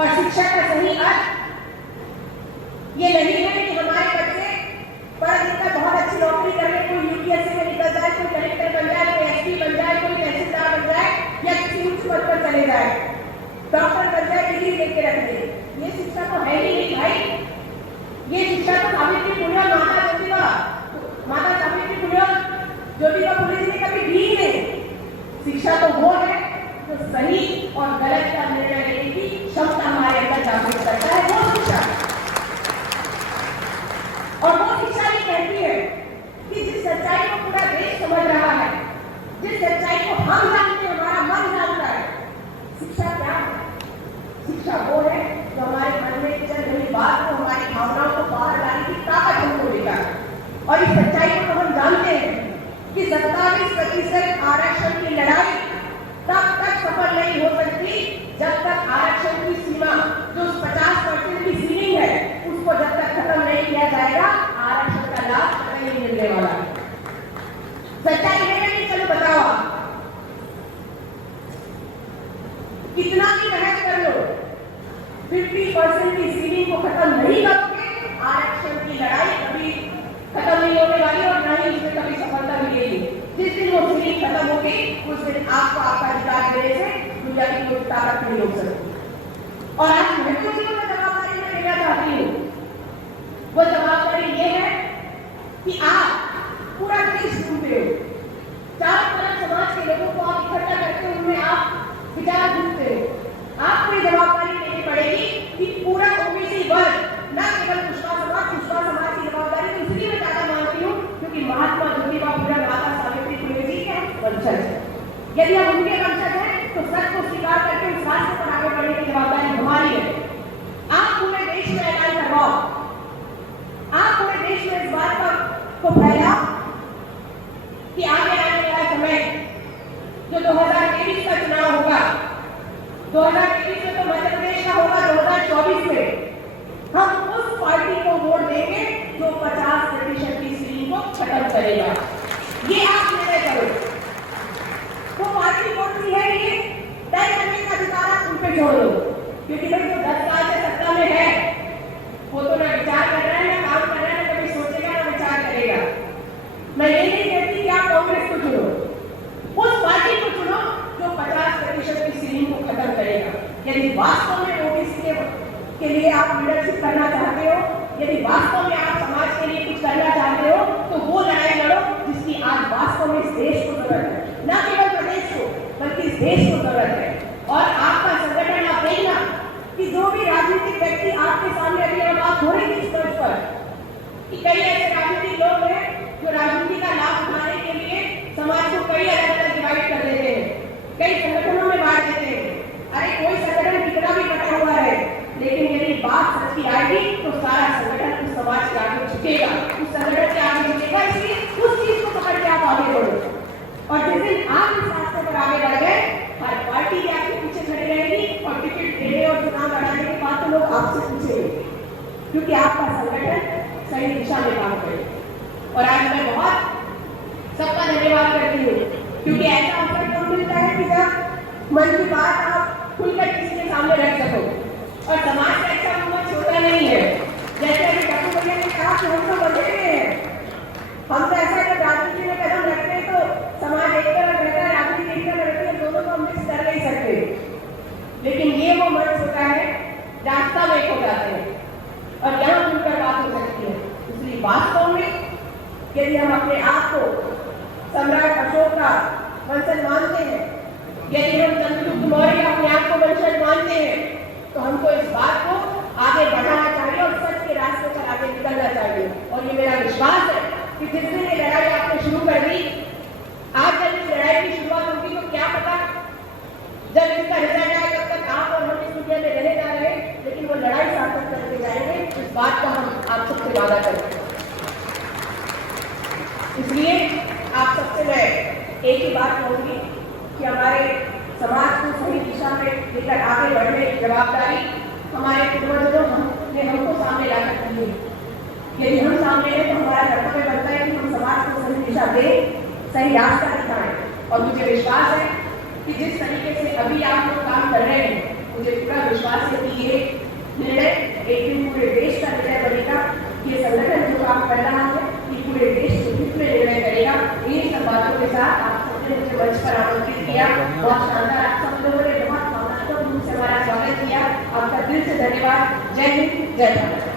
और शिक्षा का सही अर्थ ये नहीं है कि हमारे बच्चे पढ़ लिखकर बहुत अच्छी नौकरी कर ले, कोई यूपीएससी में निकल जाए, कोई कलेक्टर बन जाए, कोई एसपी बन जाए, कोई तहसीलदार बन जाए या किसी उच्च पद पर चले जाए, डॉक्टर बन जाए, डिग्री लेके रख दे। ये शिक्षा तो है ही नहीं भाई। ये शिक्षा तो सावित्री फुले माता सावित्री फुले ज्योतिबा फुले जी ने कभी दी ही नहीं। शिक्षा तो वो है जो सही और गलत का निर्णय लेने की क्षमता हमारे अंदर जागृत करता है, वो शिक्षा। और वो शिक्षा ये कहती है कि जिस सच्चाई को पूरा देश समझ रहा है, जिस सच्चाई को हम जानते हैं, हमारा मन जानता है, शिक्षा क्या है? शिक्षा वो है जो हमारे मन में चल रही बात को, हमारी भावनाओं को बाहर लाने की ताकत हमको देता है। और इस सच्चाई को तो हम जानते हैं कि 27% आरक्षण की लड़ाई तब तक सफल नहीं हो सकती जब तक आरक्षण की सीमा जो 50% की सीलिंग है उसको जब तक खत्म नहीं किया जाएगा, आरक्षण का लाभ नहीं मिलने वाला। सच्चाई है नहीं? चलो बताओ, कितना भी बहस कर लो, 50% की सीलिंग को खत्म नहीं करोगे, आरक्षण की लड़ाई कभी खत्म नहीं होने वाली और ना ही इसमें कभी सफलता मिलेगी। जिस दिन वो सीलिंग खत्म होगी उस दिन आपको आपका अधिकार देने से दुनिया की कोई ताकत नहीं हो सकती। और आज मैं तो जीवन जवाबदारी में लेना चाहती हूँ, वो जवाबदारी ये है कि आप पूरा देश घूमते हो, चारों तरफ समाज के लोगों को आप इकट्ठा करते हो, उनमें आप विचार ढूंढते हो। आपको ये जवाबदारी लेनी पड़ेगी कि पूरा ओबीसी वर्ग, न केवल कुशवा समाज की जवाबदारी तो इसलिए मैं ज्यादा मानती हूँ क्योंकि महात्मा ज्योतिबा फुले माता सावित्री फुले जी के वंशज हैं। यदि हम उनके वंशज हैं तो सच को स्वीकार करके उस रास्ते पर आगे बढ़ने की जवाबदारी हमारी है। आप पूरे देश में ऐलान करवाओ, आप पूरे देश में इस बात को फैलाओ कि आगे आने वाला समय जो 2023 का चुनाव होगा, 2023 में तो मध्य प्रदेश का होगा, 2024 में हम उस पार्टी को वोट देंगे जो 50% की सीलिंग को खत्म करेगा। ये आप निर्णय करो। वो पार्टी कौन सी है ये तय करने का अधिकार आप उन पे छोड़ दो, क्योंकि भाई जो 10 साल से सत्ता में है वो तो ना विचार कर रहा है, ना काम कर रहा है, ना कभी सोचेगा, ना विचार करेगा। मैं ये नहीं कहती कि आप कांग्रेस को चुनो, उस पार्टी को चुनो जो 50% की सीलिंग को खत्म करेगा। यदि वास्तव में ओबीसी के लिए आप लीडरशिप करना चाहते हो, यदि वास्तव में आप समाज के लिए कुछ करना चाहते हो, तो वो लड़ाई लड़ो जिसकी आज वास्तव में इस देश को जरूरत है, न केवल प्रदेश को बल्कि इस देश को जरूरत है। और आपका संगठन आप देखना कि जो भी राजनीतिक व्यक्ति आपके सामने अभी बात हो रही थी इस मंच पर कि कई ऐसे राजनीतिक लोग हैं जो राजनीति का लाभ उठाने के लिए समाज को कई अलग अलग डिवाइड कर देते हैं, कई संगठनों में बांट देते हैं। अरे कोई संगठन कितना भी बटा हुआ है, लेकिन यदि बात सच की आएगी तो सारा संगठन उस समाज के आगे झुकेगा, उस संगठन के आगे झुकेगा। इसलिए उस चीज को पकड़ के आप आगे बढ़ो। और जिस दिन आप इस रास्ते पर आगे बढ़ गए, हर पार्टी भी आपके पीछे खड़ी रहेगी और टिकट देने और चुनाव लड़ाने के बाद तो लोग आपसे पूछेंगे, क्योंकि आपका संगठन सही दिशा में काम करे। और आज मैं बहुत सबका धन्यवाद करती हूँ, क्योंकि ऐसा अवसर कब मिलता है कि जब मन की बात आप खुलकर किसी के सामने रख सको। और समाज का ऐसा मूवमेंट छोटा नहीं है, जैसे अभी डॉक्टर भैया ने कहा कि हम तो बंधे हुए हैं, हम तो ऐसा जब राजनीति में कदम रखते हैं तो समाज एक तरफ रहता है, राजनीति एक तरफ रहती है, दोनों को हम मिक्स कर नहीं सकते। लेकिन ये वो मंच होता है जहाँ सब एक हो जाते हैं और यहाँ खुलकर बात हो सकती है। इसलिए वास्तव में यदि हम अपने आप को सम्राट अशोक का वंशज मानते हैं, यदि हम चंद्रगुप्त मौर्य अपने आप को वंशज मानते हैं, तो हमको इस बात को आगे बढ़ाना चाहिए और सच के रास्ते पर आगे निकलना चाहिए। और ये मेरा विश्वास है कि जिस दिन ये लड़ाई आपने शुरू कर दी, आज जब इस लड़ाई की शुरुआत होगी तो क्या पता जब इसका रिजल्ट आए तब तक आप और हम इस दुनिया में रहने जा रहे हैं, लेकिन वो लड़ाई सार्थक करके जाएंगे, इस बात का हम आप सबसे वादा करते हैं। इसलिए आप सबसे मैं एक ही बात कहूंगी कि हमारे समाज को सही दिशा में लेकर आगे बढ़ने की जवाबदारी हमारे पूर्वजों ने हमको सामने लाकर दी है। यदि हम सामने हैं तो हमारा कर्तव्य बनता है कि हम समाज को सही दिशा दें, सही रास्ता दिखाएं। और मुझे विश्वास है कि जिस तरीके से अभी आप लोग काम कर रहे हैं मुझे पूरा विश्वास है कि ये निर्णय एक दिन पूरे देश का निर्णय बनेगा। ये संगठन जो काम कर रहा है ये पूरे देश के हित में निर्णय करेगा। इन सब बातों के साथ आप सबने मुझे मंच पर आमंत्रित किया, बहुत शानदार, आप सब लोगों ने बहुत भावनात्मक रूप से हमारा स्वागत किया। आपका दिल से धन्यवाद। जय हिंद, जय भारत।